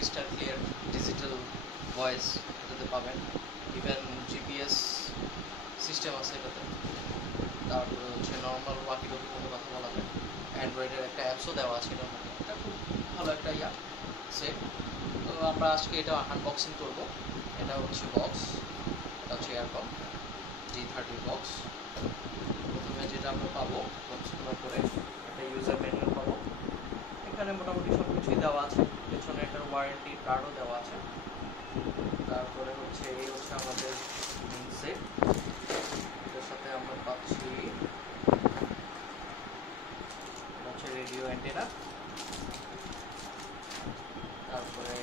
Crystal clear digital voice এটাতে পাবেন। Even GPS system আছে এটাতে। তারপরে হচ্ছে নর্মাল ওয়াকিটকি মতো কথা বলা যায়। অ্যান্ড্রয়েডের একটা অ্যাপসও দেওয়া আছে এটার মধ্যে। এটা খুব ভালো একটা সেট। তো আমরা আজকে এটা আনবক্সিং করব। এটা হচ্ছে বক্স, এটা হচ্ছে AIRCOM G30 বক্স। প্রথমে যেটা আমরা পাবো বক্স খোলার পরে একটা ইউজার ম্যানুয়াল পাবো। এখানে মোটামুটি সব কিছুই দেওয়া আছে, পেছনে একটা ওয়ারেন্টি কার্ডও দেওয়া আছে। তারপরে হচ্ছে এই হচ্ছে আমাদের সেট। এটার সাথে আমরা পাচ্ছি এটা হচ্ছে রেডিও অ্যান্টেনা, তারপরে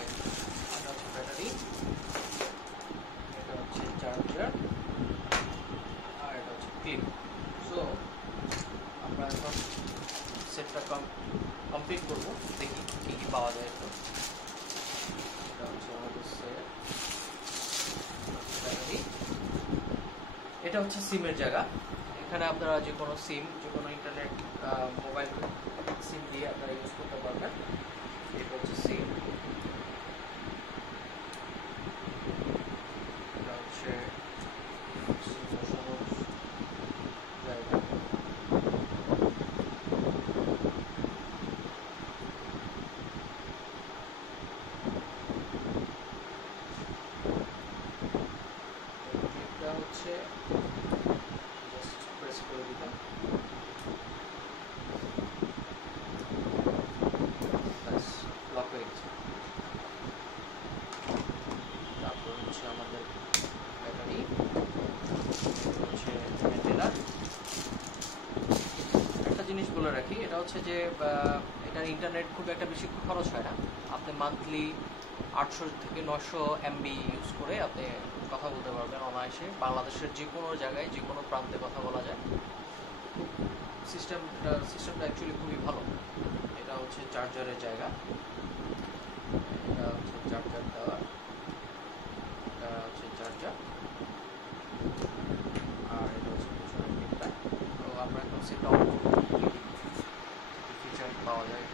এটা হচ্ছে ব্যাটারি, এটা হচ্ছে চার্জার, আর এটা হচ্ছে ক্লিপ। সো আমরা এখন সেটটা কমপ্লিট করবো, দেখি কী কী পাওয়া যায়। একটু এটা হচ্ছে আমাদের সেট, ব্যাটারি। এটা হচ্ছে সিমের জায়গা। এখানে আপনারা যে কোনো সিম, যে কোনো ইন্টারনেট মোবাইল সিম দিয়ে আপনারা ইউজ করতে পারবেন। এটা হচ্ছে সিম, এটা হচ্ছে জায়গা। এটা হচ্ছে জাস্ট প্রেস করে দিলাম, লক হয়ে গেছে। তারপর হচ্ছে আমাদের ব্যাটারি, হচ্ছে অ্যান্টেনা। একটা জিনিস বলে রাখি, এটা হচ্ছে যে এটার ইন্টারনেট খুব একটা বেশি খরচ হয় না। আপনি মান্থলি 800 থেকে 900 MB ইউজ করে আপনি কথা বলতে পারবেন অনায়াসে। বাংলাদেশের যে কোনো জায়গায়, যে কোনো প্রান্তে কথা বলা যায়। সিস্টেমটা অ্যাকচুয়ালি খুবই ভালো। এটা হচ্ছে চার্জারের জায়গা, এটা হচ্ছে চার্জার দেওয়ার, এটা হচ্ছে চার্জার, আর এটা হচ্ছে পিছনের পিনটা। তো আমরা এখন সেটা অন করবো, ফিচার পাওয়া যায়।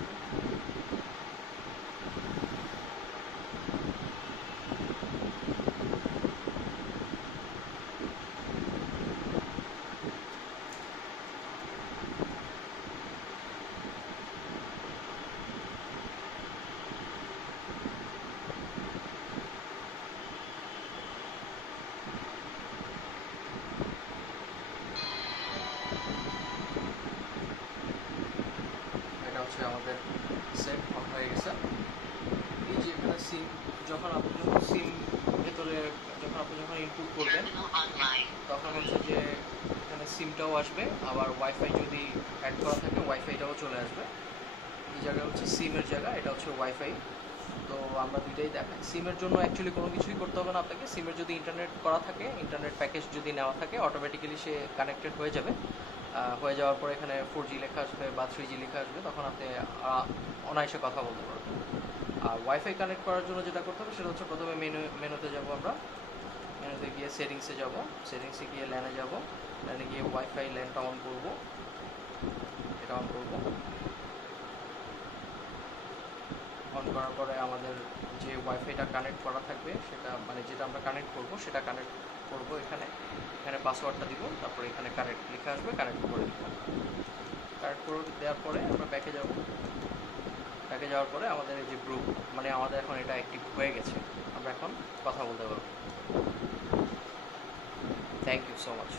এটা হচ্ছে আমাদের সেট অন হয়ে গেছে। এই যে এখানে সিম, যখন আপনি সিম ভেতরে আপনি যখন ইনপুট করবেন তখন হচ্ছে যে এখানে সিমটাও আসবে, আবার ওয়াইফাই যদি অ্যাড করা থাকে ওয়াইফাইটাও চলে আসবে। এই জায়গায় হচ্ছে সিমের জায়গা, এটা হচ্ছে ওয়াইফাই। তো আমরা দুইটাই দেখাই। সিমের জন্য অ্যাকচুয়ালি কোনো কিছুই করতে হবে না আপনাকে। সিমের যদি ইন্টারনেট করা থাকে, ইন্টারনেট প্যাকেজ যদি নেওয়া থাকে, অটোমেটিক্যালি সে কানেক্টেড হয়ে যাবে। হয়ে যাওয়ার পরে এখানে 4G লেখা আসবে বা 3G লেখা আসবে, তখন আপনি অনায়াসে কথা বলতে পারবেন। আর ওয়াইফাই কানেক্ট করার জন্য যেটা করতে হবে সেটা হচ্ছে প্রথমে মেনুতে যাব, আমরা মেনুতে গিয়ে সেটিংসে যাব, সেটিংসে গিয়ে ল্যানে যাব, ল্যানে গিয়ে ওয়াইফাই ল্যানটা অন করব, এটা অন করব। অন করার পরে আমাদের যে ওয়াইফাইটা কানেক্ট করা থাকবে সেটা, মানে যেটা আমরা কানেক্ট করব সেটা কানেক্ট করব। এখানে পাসওয়ার্ডটা দিব, তারপরে এখানে কানেক্ট লেখা আসবে, কানেক্ট করে দিব। কানেক্ট করে দেওয়ার পরে আমরা ব্যাকে যাব। ব্যাকে যাওয়ার পরে আমাদের এই যে গ্রুপ, মানে আমাদের এখন এটা অ্যাক্টিভ হয়ে গেছে, আমরা এখন কথা বলতে পারবো। Thank you so much.